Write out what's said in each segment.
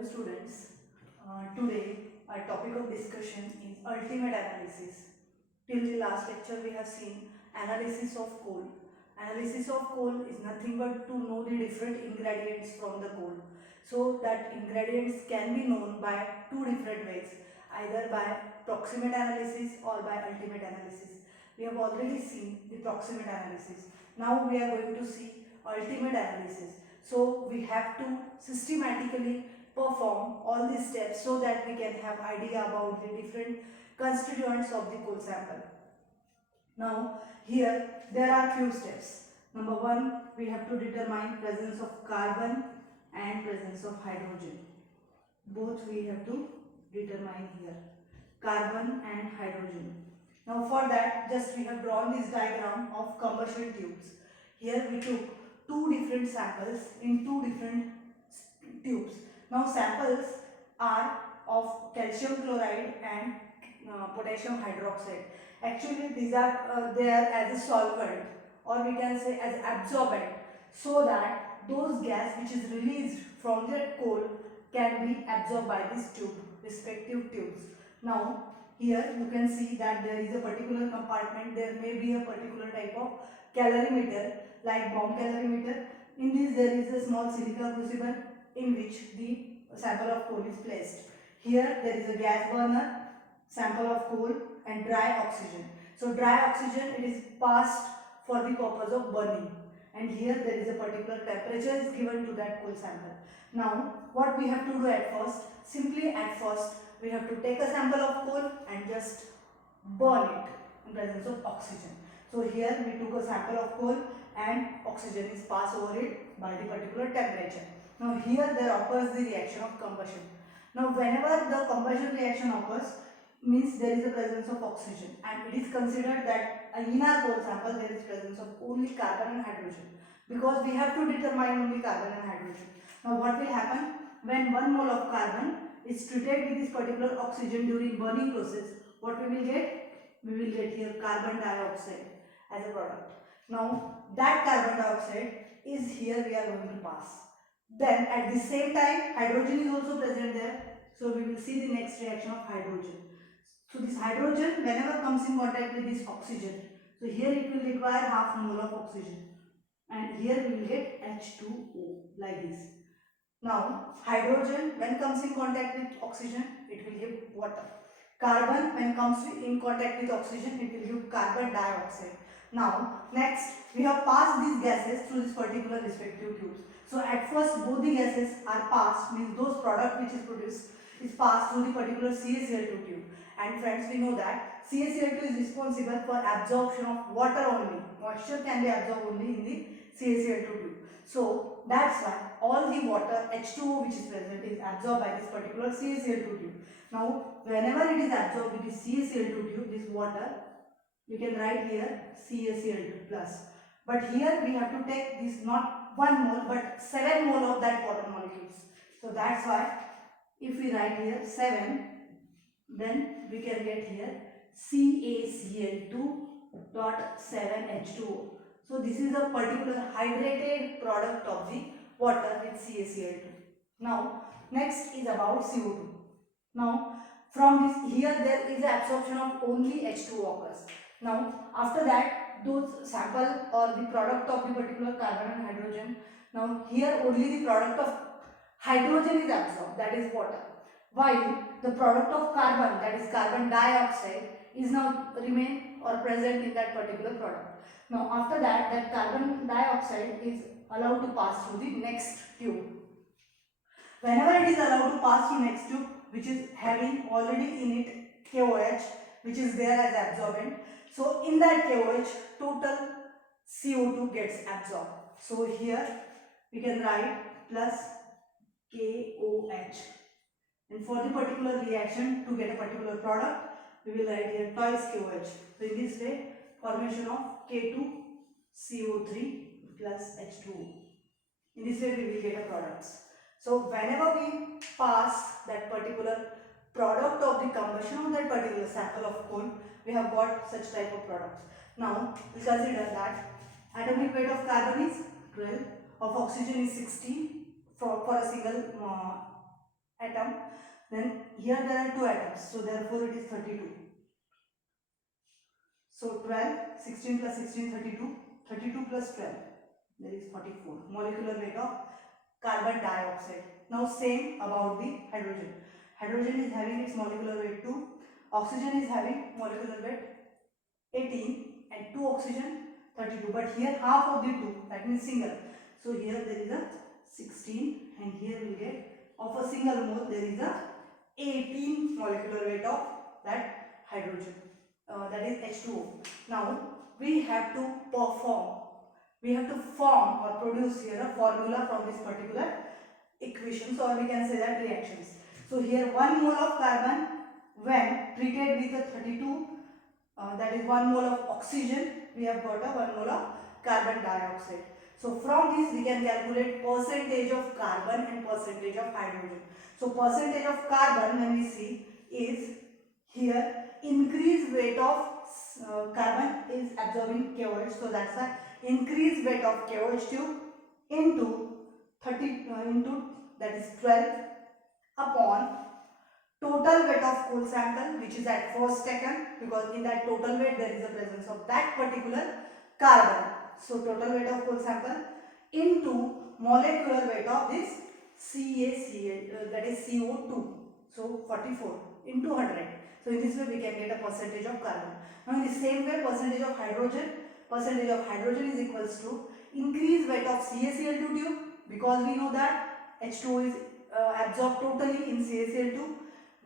Hello students, today our topic of discussion is ultimate analysis. Till the last lecture we have seen analysis of coal. Analysis of coal is nothing but to know the different ingredients from the coal. So that ingredients can be known by two different ways, either by proximate analysis or by ultimate analysis. We have already seen the proximate analysis. Now we are going to see ultimate analysis. So we have to systematically perform all these steps so that we can have idea about the different constituents of the coal sample. Now here there are few steps. Number one, we have to determine presence of carbon and presence of hydrogen. Both we have to determine here, carbon and hydrogen. Now for that, just we have drawn this diagram of combustion tubes. Here we took two different samples in two different tubes. Now samples are of calcium chloride and potassium hydroxide. Actually these are there as a solvent, or we can say as absorbent, so that those gas which is released from that coal can be absorbed by this tube, respective tubes. Now here you can see that there is a particular compartment, there may be a particular type of calorimeter like bomb calorimeter. In this there is a small silica crucible in which the sample of coal is placed. Here there is a gas burner, sample of coal and dry oxygen. So dry oxygen, it is passed for the purpose of burning, and here there is a particular temperature is given to that coal sample. Now what we have to do at first, simply at first we have to take a sample of coal and just burn it in presence of oxygen. So here we took a sample of coal and oxygen is passed over it by the particular temperature. Now here there occurs the reaction of combustion. Now whenever the combustion reaction occurs, means there is a presence of oxygen, and it is considered that in our coal sample there is presence of only carbon and hydrogen, because we have to determine only carbon and hydrogen. Now what will happen when 1 mole of carbon is treated with this particular oxygen during burning process? What we will get? We will get here carbon dioxide as a product. Now that carbon dioxide is here we are going to pass. Then at the same time hydrogen is also present there. So we will see the next reaction of hydrogen. So this hydrogen whenever comes in contact with this oxygen, so here it will require half mole of oxygen, and here we will get H2O like this. Now hydrogen when comes in contact with oxygen, it will give water. Carbon when comes in contact with oxygen, it will give carbon dioxide. Now next we have passed these gases through this particular respective tubes. So at first both the gases are passed, means those product which is produced is passed through the particular CaCl2 tube. And friends, we know that CaCl2 is responsible for absorption of water only. Moisture can be absorbed only in the CaCl2 tube. So that's why all the water H2O which is present is absorbed by this particular CaCl2 tube. Now whenever it is absorbed with the CaCl2 tube, this water, you can write here CaCl2 plus. But here we have to take this not 1 mole but 7 mole of that water molecules. So that's why if we write here 7, then we can get here CaCl2.7H2O. So this is a particular hydrated product of the water with CaCl2. Now next is about CO2. Now from this, here there is absorption of only H2O occurs. Now after that those sample or the product of the particular carbon and hydrogen, now here only the product of hydrogen is absorbed, that is water, while the product of carbon, that is carbon dioxide, is now remain or present in that particular product. Now after that, that carbon dioxide is allowed to pass through the next tube. Whenever it is allowed to pass through next tube, which is having already in it KOH, which is there as absorbent, so in that KOH total CO2 gets absorbed. So here we can write plus KOH. And for the particular reaction, to get a particular product, we will write here twice KOH. So in this way, formation of K2CO3 plus H2O. In this way we will get a product. So whenever we pass that particular product of the combustion of that particular sample of coal, we have got such type of products. Now we consider that atomic weight of carbon is 12, of oxygen is 16 for a single atom. Then here there are 2 atoms, so therefore it is 32. So 12, 16 plus 16, 32, 32 plus 12, there is 44 molecular weight of carbon dioxide. Now same about the hydrogen. Hydrogen is having its molecular weight 2, oxygen is having molecular weight 18 and 2 oxygen 32, but here half of the 2, that means single. So here there is a 16 and here we get of a single mole there is a 18 molecular weight of that hydrogen, that is H2O. Now we have to form or produce here a formula from this particular equations, or we can say that reactions. So here 1 mole of carbon when treated with a 32, that is 1 mole of oxygen, we have got a 1 mole of carbon dioxide. So from this we can calculate percentage of carbon and percentage of hydrogen. So percentage of carbon when we see is here increased weight of carbon is absorbing KOH, so that's why increased weight of KOH2 into 30 into that is 12 upon total weight of coal sample, which is at first taken, because in that total weight there is a presence of that particular carbon. So total weight of coal sample into molecular weight of this CaCl, that is CO2. So 44 into 100. So in this way we can get a percentage of carbon. Now in the same way percentage of hydrogen is equals to increased weight of CaCl2 tube, because we know that H2O is absorbed totally in CaCl2,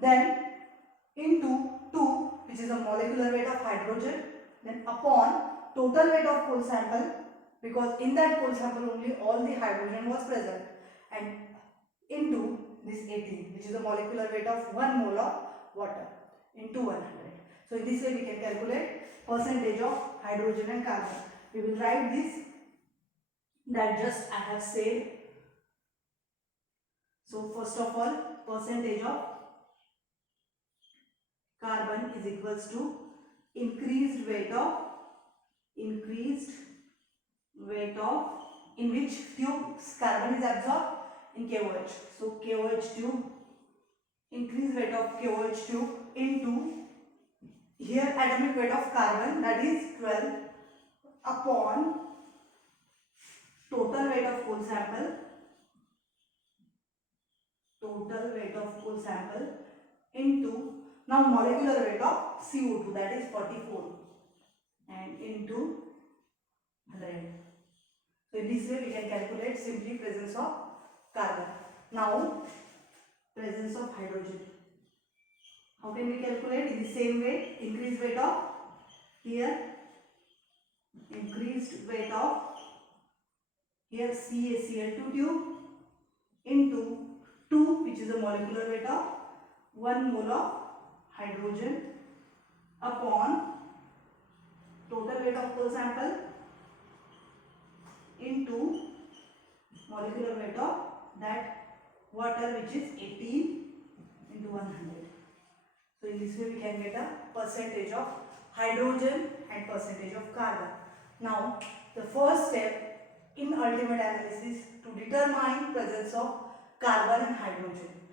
then into 2, which is a molecular weight of hydrogen, then upon total weight of coal sample, because in that coal sample only all the hydrogen was present, and into this 18, which is a molecular weight of 1 mole of water into 100. So in this way we can calculate percentage of hydrogen and carbon. We will write this, that just I have said. So first of all, percentage of carbon is equals to increased weight of in which tube carbon is absorbed, in KOH. So KOH tube, increased weight of KOH tube into here atomic weight of carbon, that is 12 upon total weight of coal sample, into now molecular weight of CO2, that is 44 and into 100. So in this way we can calculate simply presence of carbon. Now presence of hydrogen. How can we calculate? In the same way, increased weight of here CaCl2 tube into 2, which is a molecular weight of 1 mole of hydrogen upon total weight of coal sample into molecular weight of that water, which is 18 into 100. So in this way we can get a percentage of hydrogen and percentage of carbon. Now the first step in ultimate analysis to determine presence of carbon and hydrogen.